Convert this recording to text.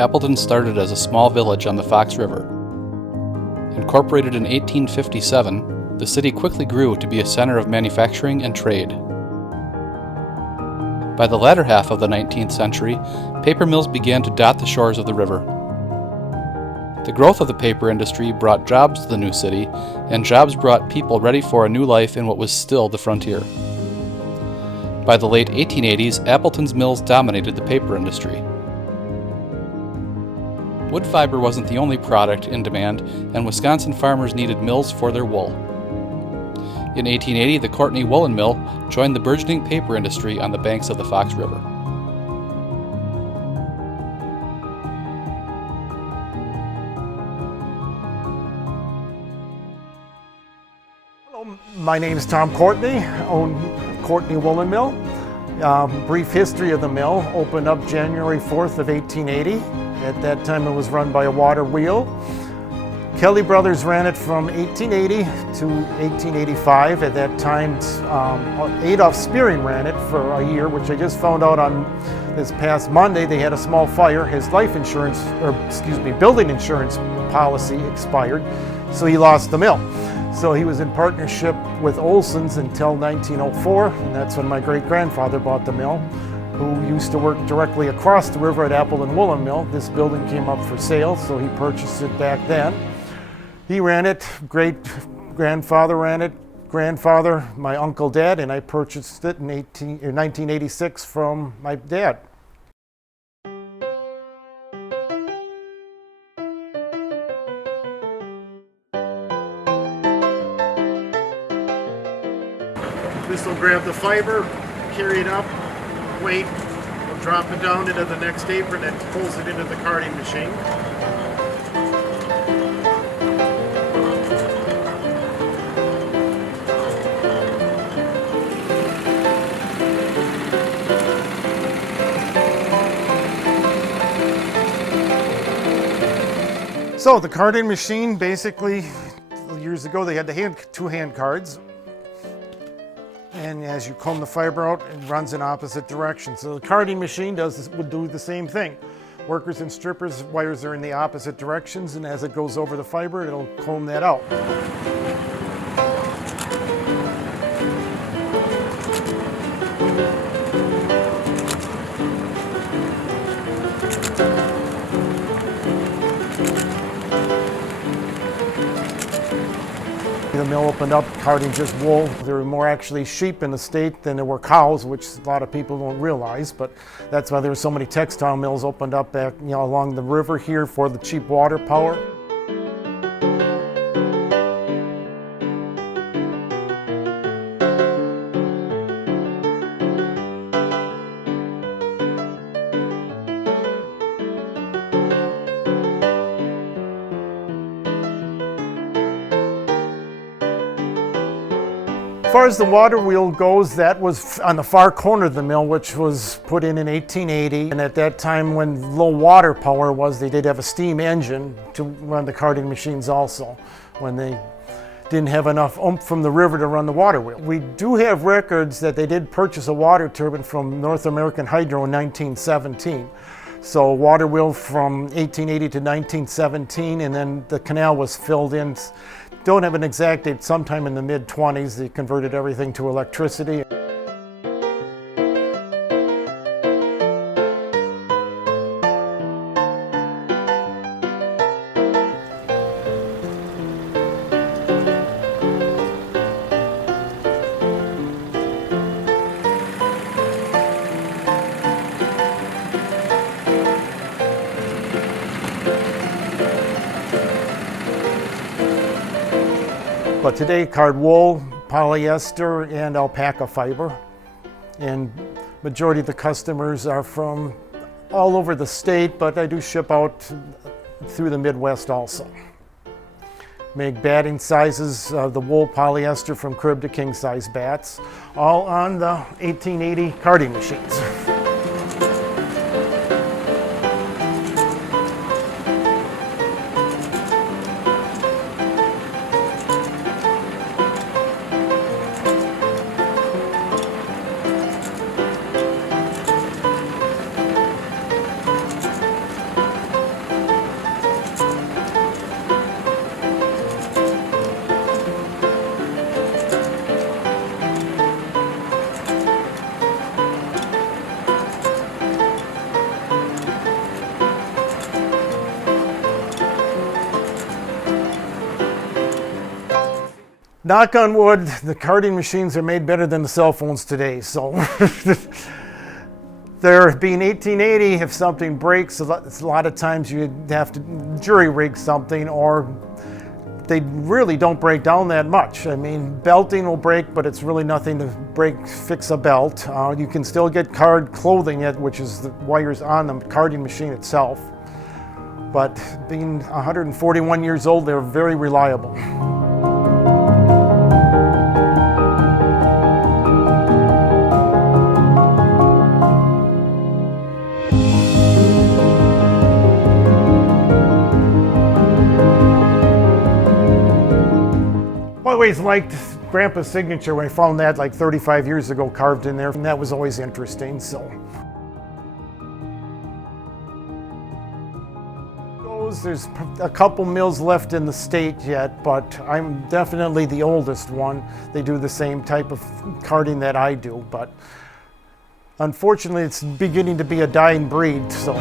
Appleton started as a small village on the Fox River. Incorporated in 1857, the city quickly grew to be a center of manufacturing and trade. By the latter half of the 19th century, paper mills began to dot the shores of the river. The growth of the paper industry brought jobs to the new city, and jobs brought people ready for a new life in what was still the frontier. By the late 1880s, Appleton's mills dominated the paper industry. Wood fiber wasn't the only product in demand, and Wisconsin farmers needed mills for their wool. In 1880, the Courtney Woolen Mill joined the burgeoning paper industry on the banks of the Fox River. Hello, my name is Tom Courtney. I own Courtney Woolen Mill. Brief history of the mill: opened up January 4th of 1880. At that time it was run by a water wheel. Kelly Brothers ran it from 1880 to 1885. At that time, Adolph Spearing ran it for a year, which I just found out on this past Monday. They had a small fire. His building insurance policy expired, so he lost the mill. So he was in partnership with Olson's until 1904, and that's when my great-grandfather bought the mill, who used to work directly across the river at Appleton Woolen Mill. This building came up for sale, so he purchased it back then. He ran it, great-grandfather ran it, grandfather, my uncle, dad, and I purchased it in 1986 from my dad. This will grab the fiber, carry it up, weight, we'll drop it down into the next apron and pulls it into the carding machine. So the carding machine, basically, years ago they had the two hand cards. And as you comb the fiber out, it runs in opposite directions. So the carding machine would do the same thing. Workers and strippers, wires are in the opposite directions, and as it goes over the fiber, it'll comb that out. The mill opened up carding just wool. There were more actually sheep in the state than there were cows, which a lot of people don't realize, but that's why there were so many textile mills opened up back, along the river here for the cheap water power. As far as the water wheel goes, that was on the far corner of the mill, which was put in 1880. And at that time, when low water power was, they did have a steam engine to run the carding machines also, when they didn't have enough oomph from the river to run the water wheel. We do have records that they did purchase a water turbine from North American Hydro in 1917. So water wheel from 1880 to 1917, and then the canal was filled in. Don't have an exact date, sometime in the mid-20s, they converted everything to electricity. But today, card wool, polyester, and alpaca fiber. And majority of the customers are from all over the state, but I do ship out through the Midwest also. Make batting sizes, the wool polyester from crib to king size bats, all on the 1880 carding machines. Knock on wood, the carding machines are made better than the cell phones today, so. There being 1880, if something breaks, a lot of times you'd have to jury rig something, or they really don't break down that much. I mean, belting will break, but it's really nothing to fix a belt. You can still get card clothing, which is the wires on the carding machine itself. But being 141 years old, they're very reliable. I always liked Grandpa's signature when I found that like 35 years ago carved in there, and that was always interesting. So there's a couple mills left in the state yet, but I'm definitely the oldest one. They do the same type of carding that I do, but unfortunately it's beginning to be a dying breed. So.